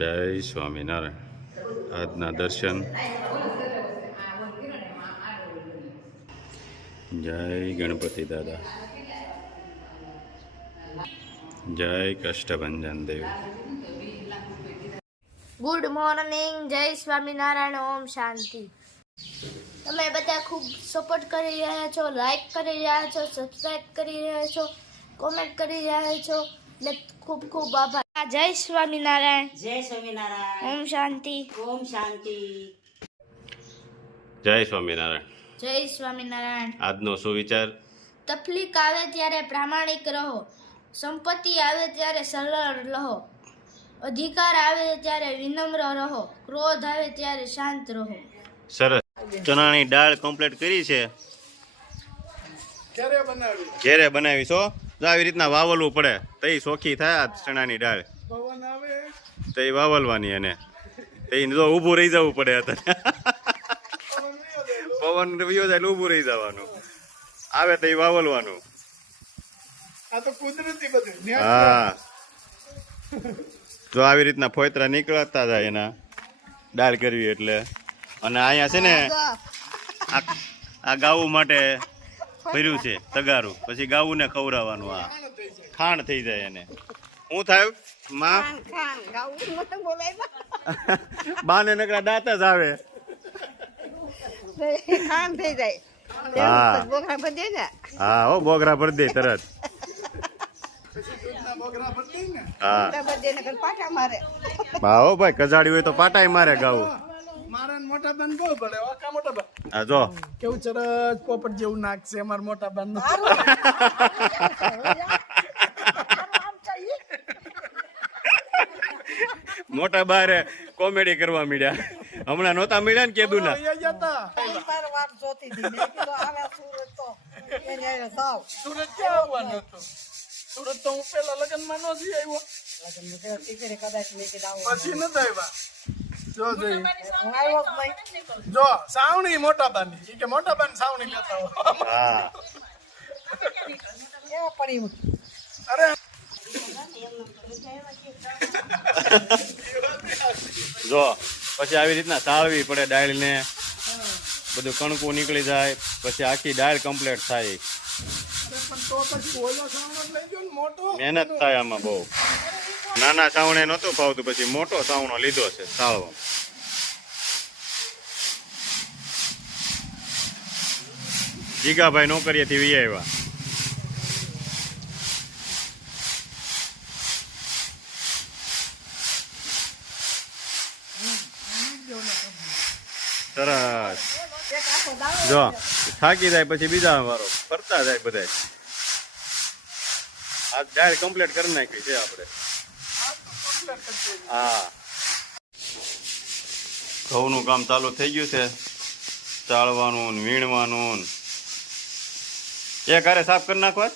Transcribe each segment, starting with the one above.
જય સ્વામિનારાયણ. આજના દર્શન. જય ગણપતિ દાદા. જય કષ્ટભંજન દેવ. ગુડ મોર્નિંગ જય સ્વામિનારાયણ, ઓમ શાંતિ. તમે બધા ખૂબ સપોર્ટ કરી રહ્યા છો લાઈક કરી રહ્યા છો સબસ્ક્રાઈબ કરી રહ્યા છો કોમેન્ટ કરી રહ્યા છો. ને ખૂબ ખૂબ આભાર. જય સ્વામિનારાયણ. જય સ્વામિનારાયણ. ઓમ શાંતિ. ઓમ શાંતિ. જય સ્વામિનારાયણ. જય સ્વામિનારાયણ. આજનો સુવિચાર? તકલીફ આવે ત્યારે પ્રામાણિક રહો. સંપત્તિ આવે ત્યારે સરળ રહો. અધિકાર આવે ત્યારે વિનમ્ર રહો. ક્રોધ આવે ત્યારે શાંત રહો. સરસ. ચણાની દાળ કમ્પ્લીટ કરી છે? ક્યારે બનાવી? ક્યારે બનાવી છો જો આવી રીતના વાવલવું પડે. તઈ સોખી થાય આ ચણાની દાળ તો એ વાવલવાની એને. તઈ જો ઊભું રહી જવું પડે અત્યારે. પવન વયો જાય ઊભું રહી જવાનું. આવે તઈ વાવલવાનું. આ તો કુદરતી બધું. હા. જો આવી રીતના ફોયતરા નીકળતા જાય એના. દાળ કરવી એટલે. અને અહીંયા છે ને આ આ ગાવું માટે ભર્યું છે તગારું. પછી ગાવું ને ખવડાવવાનું આ. ખાણ થઈ જાય એને. હું થાય? માં? બાને નકરા દાંત જ આવે. ખાન થઈ જાય. હા. ને. હા હો બોગરા ભરી દે તરત. હો. ભાઈ કજાડી હોય તો પાટાય મારે ગાવું મારા મોટા બેન કેવું પડે વાકા મોટા બેન આ જો. કેવું સરસ પોપટ જેવું નાક છે મોટા બેન. મોટા બારે કોમેડી કરવા મળ્યા હમણાં નહોતા મળ્યા ને કેદુ ના. મારો વાત જોતી હતી. મેં કીધું આવે સુરત તો સાવ સુરત ક્યાં આવવાનું હતું? સુરત તો હું પેલા લગ્નમાં નો જઈ આવ્યો. લગન કદાચ મેં કીધું પછી નથી આવ્યા. જો જઈ. જ નહીં જો સાવણી મોટા બેન કે મોટા બેન સાવણી લેતા હો. હા. એવા પડી અરે. જો પછી આવી રીતના સાળવી પડે દાળને બધું કણકું નીકળી જાય પછી આખી ડાયલ કમ્પ્લીટ થાય. મહેનત થાય આમાં બહુ. નાના સાવણે નહોતું ફાવતું, પછી મોટો સાવણો લીધો છે સાળવો જીગાભાઈ નોકરીએથી વી આવ્યા સરસ જો થાકી જાય પછી બીજા વારો. ફરતા જાય બધાય. આ ડાયર કમ્પ્લીટ કરી નાખી છે આપણે. હા. ઘઉંનું કામ ચાલુ થઈ ગયું છે. ચાળવાનું વીણવાનું ને. કારે સાફ કરી નાખવા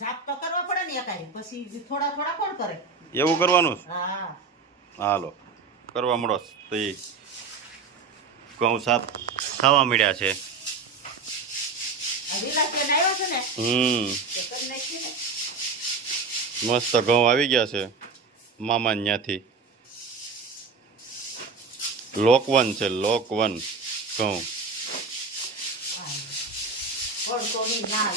સાફ તો કરવા પડે ને એકારી પછી થોડા થોડા કોણ કરે? એવું કરવાનું છે? હા. હાલો. કરવા મળો તો એ ઘઉં સાફ થવા મળ્યા છે આ લીલા પેન આવ્યા છે ને હમ. ને. મસ્ત ઘઉં આવી ગયા છે મામા ત્યાંથી. લોકવન છે લોકવન ઘઉં. ના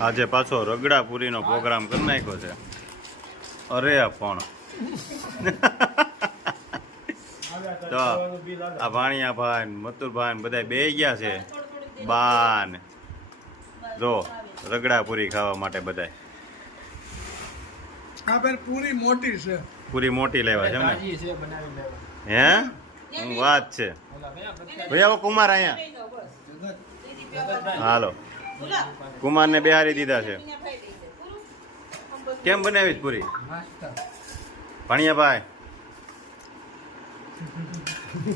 આજે પાછો રગડા પૂરીનો પ્રોગ્રામ કરી નાખ્યો છે. અરે પણ. તો આ ભાણિયાભાઈ ભાઈ મથુરભાઈ ને બધા બે ગયા છે. બાન. જો રગડા પૂરી ખાવા માટે બધા આ પૂરી મોટી છે. પૂરી મોટી લેવા છે ને? હે? હું વાત છે. ભાઈ કુમાર અહીંયા. હાલો. કુમારને બેહારી દીધા છે. કેમ બનાવી પૂરી? પૂરી ભણિયાભાઈ.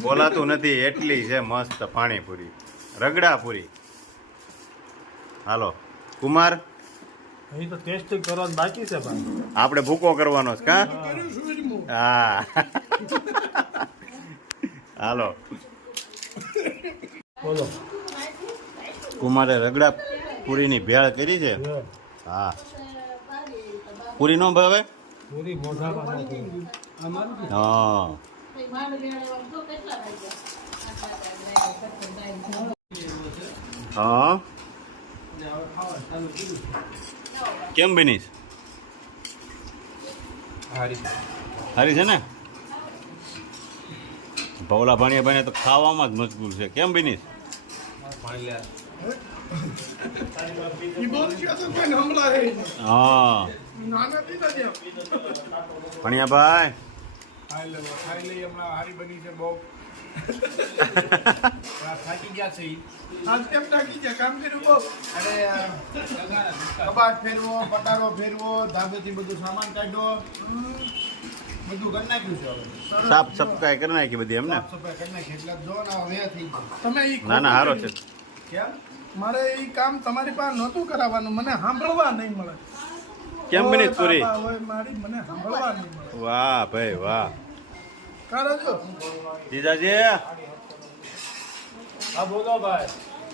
બોલાતું નથી એટલી છે મસ્ત પાણીપુરી. રગડાપુરી. હાલો કુમાર. તો ટેસ્ટ કરવાનું બાકી છે આપણે ભૂકો કરવાનો છે કા? હા. હાલો. બોલો. કુમારે રગડા પૂરીની ભેળ કરી છે? હા. પૂરી નો ભાવે? પૂરી મોઢામાં હા. હા. કેમ બનીશ? સારી છે ને? ભવલા ભાણિયા ભાઈને તો ખાવામાં જ મજબૂર છે. કેમ બની હા. ભણિયાભાઈ. ખાઈ લે ખાઈ લઈ હમણાં હારી બની છે બહુ. થાકી ગયા છે આજ કેમ થાકી ગયા? કામ કર્યું બહુ? અરે કબાટ ફેરવો પટારો ફેરવો ધાબેથી બધું સામાન કાઢ્યો બધું કરી નાખ્યું છે હવે. સાફ સફાઈ કરી નાખી બધી એમને? સફાઈ કરી નાખી એટલે જો ના હવે થઈ તમે ના ના સારો છે. કેમ? મારે એ કામ તમારી પાસે નહોતું કરાવવાનું. મને સાંભળવા નહીં મળે. કેમ બની પૂરી વાહ ભાઈ વાહ. કરો જીજાજી. હા બોલો ભાઈ.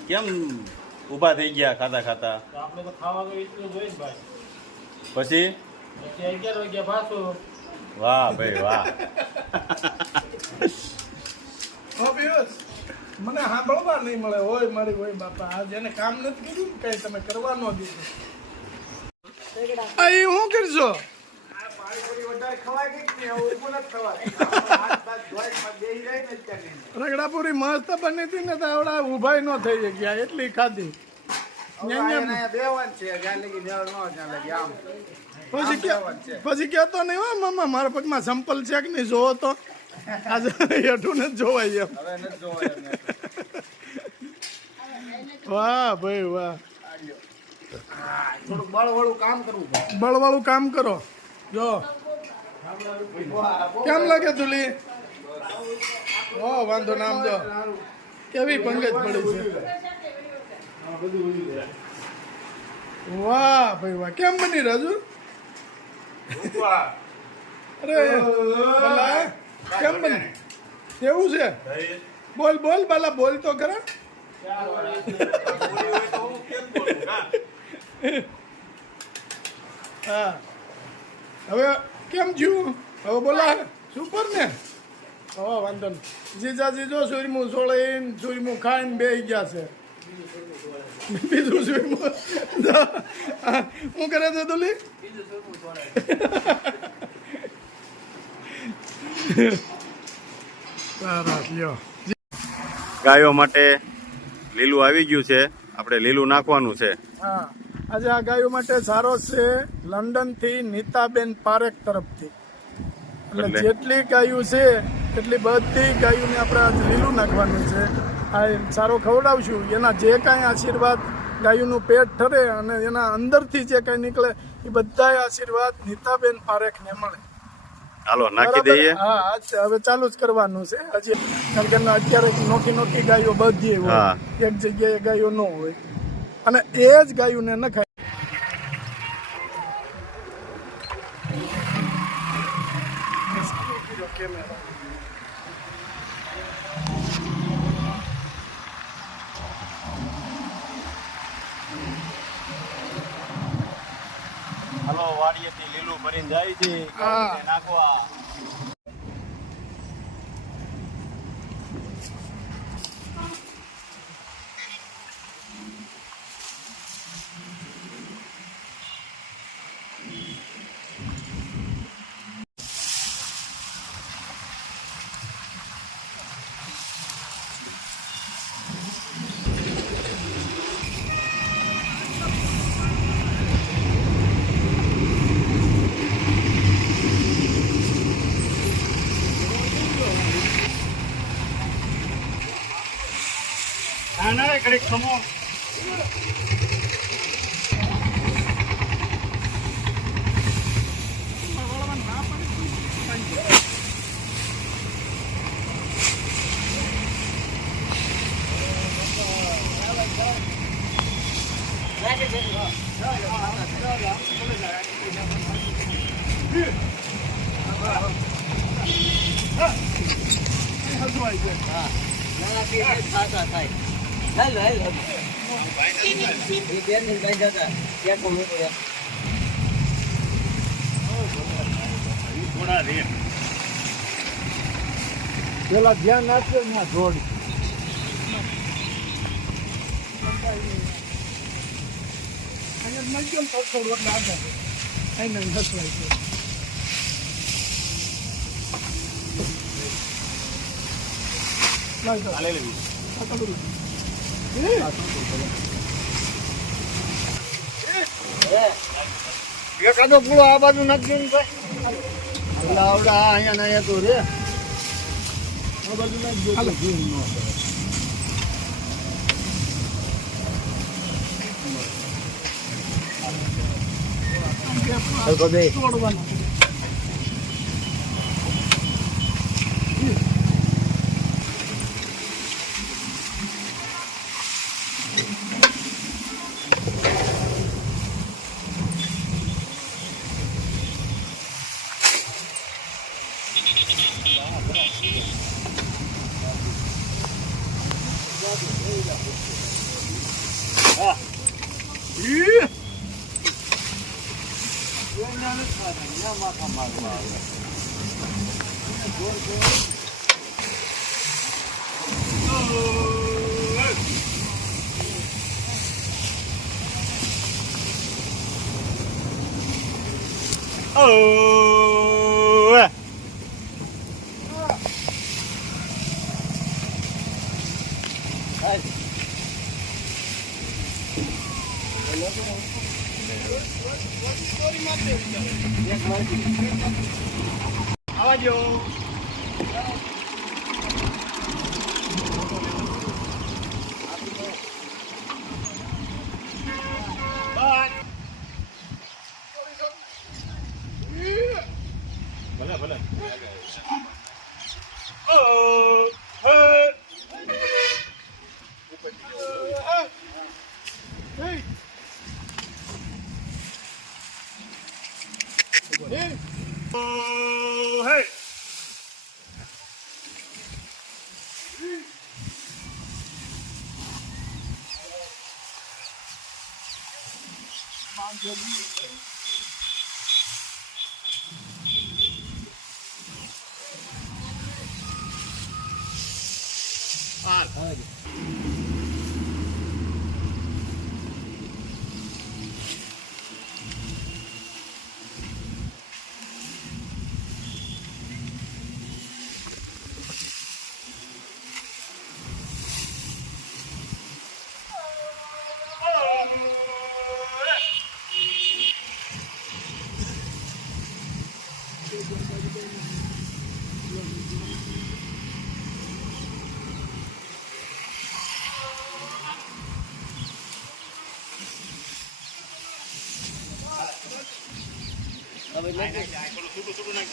કેમ ઊભા થઈ ગયા ખાતા ખાતા? પછી? વાહ ભાઈ વાહ. મને સાંભળવા નહીં મળે. હોય મારી હોય બાપા આ જેને કામ નથી કર્યું ને કઈ તમે કરવા ન દીધું. આ શું હું કરશો પાણીપુરી વધારે ખવાય ગઈ કે નહીં? હવે ઊભું નથી ખવાય. હાથ બાથ ધોઈને માં બેસી જાય ને અત્યારે નહીં. રગડાપુરી મસ્ત બની હતી ને આવડા ઉભાઈ ન થઈ ગયા એટલી ખાધી પછી ન્યા અહીંયા ન્યા ને અહીંયા બેહવાનું છે જ્યાં લગી નેળ ન હોય ત્યાં પછી કે આમ છે. પછી કહેતો નહીં હો મામા મારા પગમાં સંપલ છે કે નહીં જોવો તો આજે હેઠું નથી જોવાય એમ. વાહ ભાઈ વાહ થોડુંક બળવાળું કામ કરો. જો. કેમ લાગે તુલી ઓ, વાંધો નામ જો. કેવી પંગજ પડી છે. વાહ, ભાઈ વાહ. કેમ બની રાજુ અરે કેમ બની? કેવું છે? બોલ બોલ, બાલા, બોલ તો ખરા. હા. હવે કેમ જીવું હવે બોલા સુપર ને? હવે વાંધો નહીં. જીજાજી જો સૂર્યમું સોળીને સૂર્યમું ખાઈને બે ગયા છે. બીજું સૂર્યમું હું. કરે છે દુલી? લ્યો. ગાયો માટે લીલું આવી ગયું છે. આપણે લીલું નાખવાનું છે. હા. આજે આ ગાયો માટે સારો છે લંડનથી નીતાબેન પારેખ તરફથી. એટલે એટલે? જેટલી ગાયું છે એટલી બધી ગાયોને આપણે લીલું નાખવાનું છે. આ સારો ખવડાવશું. એના જે કાંઈ આશીર્વાદ ગાયોનું પેટ ઠરે અને એના અંદરથી જે કાંઈ નીકળે એ બધા આશીર્વાદ નીતાબેન પારેખને મળે. હાલો નાખી દઈએ. હા હવે ચાલુ જ કરવાનું છે. હજી કારણ કે અત્યારે નોખી નોખી ગાયો બધી હોય. એક જગ્યાએ ગાયો ન હોય. અને એ જ ગાયુંને નખાય. હાલો વાડીએથી લીલું ભરીને જાય છે હા. નાખવા ના ના પેલા ધ્યાન આપજો ને આ ધોડ અહીંયા મળજો ને તો રોટલા આગળ. અહીંયા નસવાય છે. લાવ લેવી એકાદો પૂળો આ બાજુ નાખજો ને ભાઈ. આવડા અહીંયા ને અહીંયા તો રે. આ બાજુ નાખજો તો ઘી ન પડે. તોડવાનું. ઈ! ઓ આવાજો. હવે છૂટું છૂટું નાખ.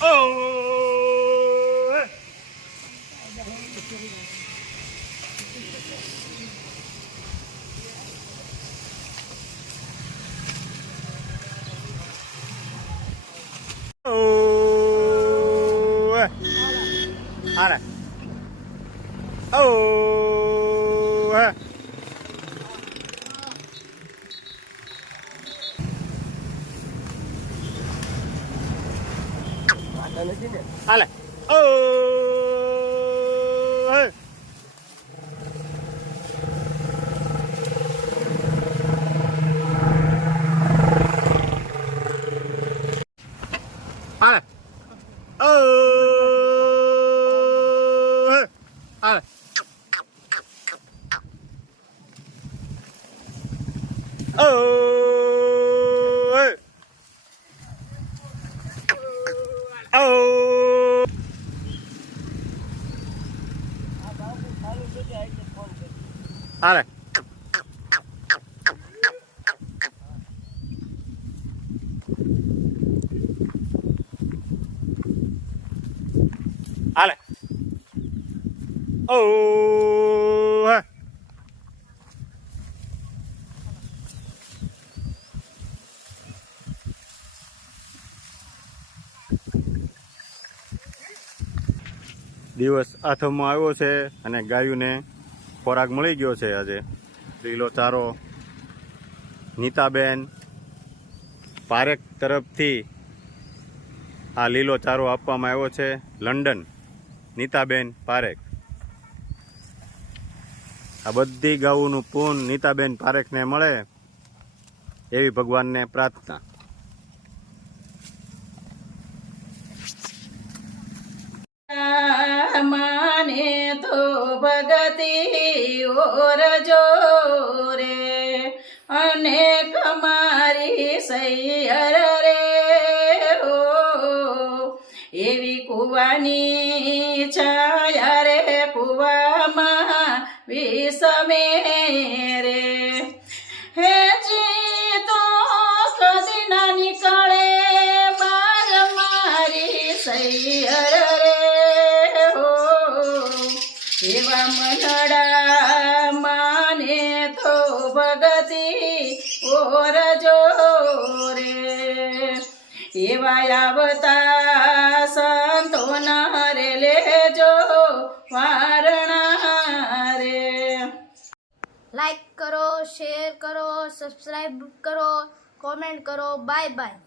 ઓ હે ઓ હાલે ઓ હે હાલે. ઓ હાલે. ઓ હાલે. ઓ હે ઓ હાલે હાલે હે દિવસ આથમમાં આવ્યો છે અને ગાયુને ખોરાક મળી ગયો છે આજે. લીલો ચારો, નીતાબેન, પારેખ તરફથી આ લીલો ચારો આપવામાં આવ્યો છે. લંડન, નીતાબેન પારેખ. આ બધી ગાઉનું પૂન નીતાબેન પારેખને મળે એવી ભગવાનને પ્રાર્થના. માને તો ભગતી ઓરજો રે અને કમારી સૈયર રે એવી કુવાની છાયા વિસમે રે હે જી તો કદી ના નીકળે, બાર મારી સૈયર રે. હો, એવા મનડા માને તો ભગતી ઓરજો રે. એવા આવતા શેર કરો સબસ્ક્રાઈબ કરો કોમેન્ટ કરો. Bye bye